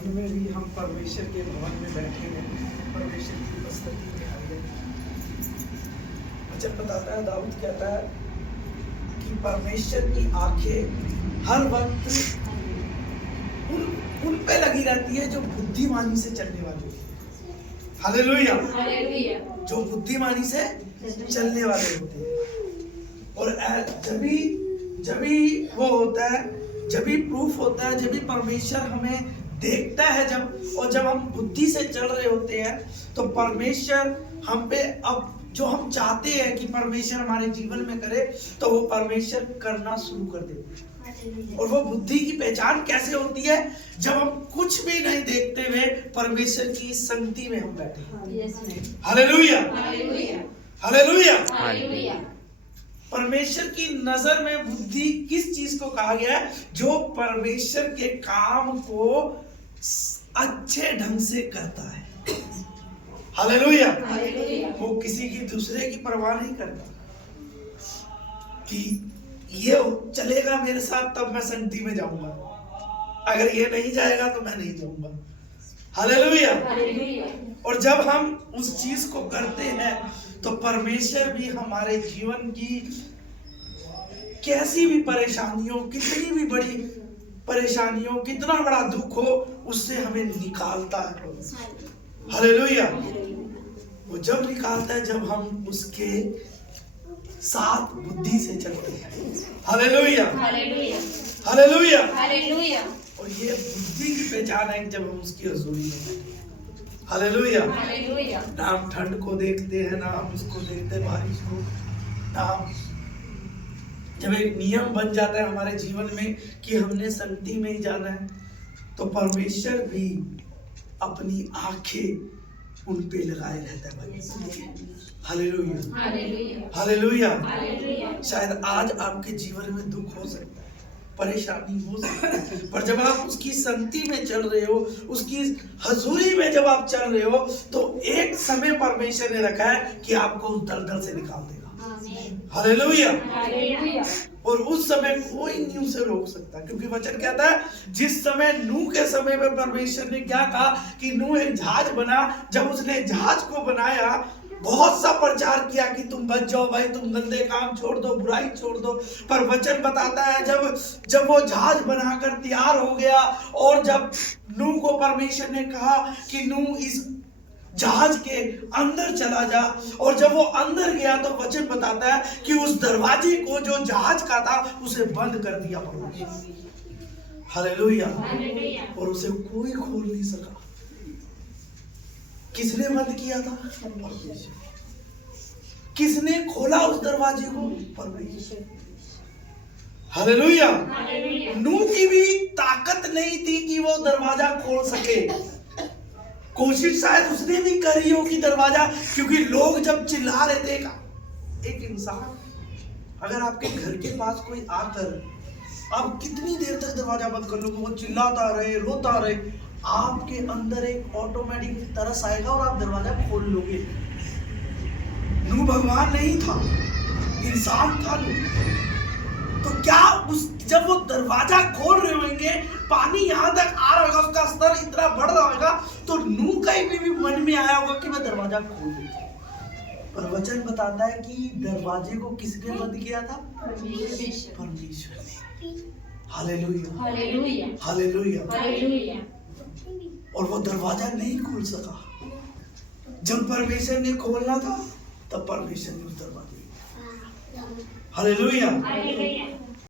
क्षण में भी हम परमेश्वर के भवन में बैठे हैं, परमेश्वर की उपस्थिति में आए हैं। वचन बताता है, दाऊद कहता है कि परमेश्वर की आंखें हर वक्त उन पे लगी रहती है जो बुद्धिमानी से चलने वाले होते हैं। हालेलुया। जो बुद्धिमानी से चलने वाले होते हैं। और जब भी वो होता है, जब भी प्रूफ होता है, जब भी परमेश्वर हमें देखता है, जब हम बुद्धि से चल रहे होते हैं, तो परमेश्वर हम पे अब जो हम चाहते हैं कि परमेश्वर हमारे जीवन में करे, तो वो परमेश्वर करना शुरू कर देते हैं। और वो बुद्धि की पहचान कैसे होती है? जब हम कुछ भी नहीं देखते हुए परमेश्वर की संगति में हम बैठे हैं। Hallelujah, hallelujah. परमेश्वर की नजर में बुद्धि किस चीज को कहा गया है? जो परमेश्वर के काम को अच्छे ढंग से करता है। हालेलुया। वो किसी की दूसरे की परवाह नहीं करता कि ये चलेगा मेरे साथ तब मैं संगति में जाऊंगा, अगर ये नहीं जाएगा तो मैं नहीं जाऊंगा। हालेलुया। और जब हम उस चीज को करते हैं तो परमेश्वर भी हमारे जीवन की कैसी भी परेशानियों, कितनी भी बड़ी परेशानियों, कितना बड़ा दुख हो, उससे हमें निकालता है। हालेलुया। वो जब निकालता है जब हम उसके साथ बुद्धि से चलते हैं। Hallelujah, hallelujah. और ये बुद्धि की पहचान है जब हम उसकी हजूरी में बैठे हैं। हालेलुया। ना हम ठंड को देखते हैं, ना हम उसको देखते हैं, बारिश को, ना हम, जब एक नियम बन जाता है हमारे जीवन में कि हमने संगति में ही जाना है, तो परमेश्वर भी अपनी आंखें उन पे लगाए रहता है। Hallelujah, hallelujah. शायद आज आपके जीवन में दुख हो सकता है, परेशानी हो सकती है, पर जब आप उसकी संगति में चल रहे हो, उसकी हजूरी में जब आप चल रहे हो, तो एक समय परमेश्वर ने रखा है कि आपको उस दलदल से निकाल देगा। हालेलुया। और उस समय कोई नहीं उसे रोक सकता, क्योंकि वचन कहता है जिस समय नूह के समय में परमेश्वर ने क्या कहा कि नूह एक जहाज बना, जब उसने जहाज को बनाया, बहुत सा प्रचार किया कि तुम बच जाओ भाई, तुम गंदे काम छोड़ दो, बुराई छोड़ दो। पर वचन बताता है जब वो जहाज बनाकर तैयार हो गया, और जब नूह को परमेश्वर ने कहा कि नूह इस जहाज के अंदर चला जा, और जब वो अंदर गया तो वचन बताता है कि उस दरवाजे को जो जहाज का था उसे बंद कर दिया परमेश्वर। हालेलुया। और उसे कोई खोल नहीं सका। किसने बंद किया था? परमेश्वर। किसने खोला उस दरवाजे को? परमेश्वर। हालेलुया। नूह की भी ताकत नहीं थी कि वो दरवाजा खोल सके। कोशिश शायद उसने भी करी होगी दरवाजा, क्योंकि लोग जब चिल्ला रहे थे, एक इंसान, अगर आपके घर के पास कोई आकर आप कितनी देर तक दरवाजा बंद कर लोगे, वो चिल्लाता रहे, रोता रहे, आपके अंदर एक ऑटोमेटिक तरस आएगा और आप दरवाजा खोल लोगे। नूह भगवान नहीं था, इंसान था नूह। तो क्या जब वो दरवाजा खोल रहे होंगे, पानी यहाँ तक आ रहा होगा, उसका स्तर इतना बढ़ रहा होगा, तो नूह का भी मन में आया होगा कि मैं दरवाजा खोल देता हूं। पर वचन बताता है कि दरवाजे को किसने बंद किया था? परमेश्वर ने। Hallelujah, hallelujah. और वो दरवाजा नहीं खोल सका। जब परमेश्वर ने खोलना था तब परमेश्वर ने उस दरवाजे। हालेलुया।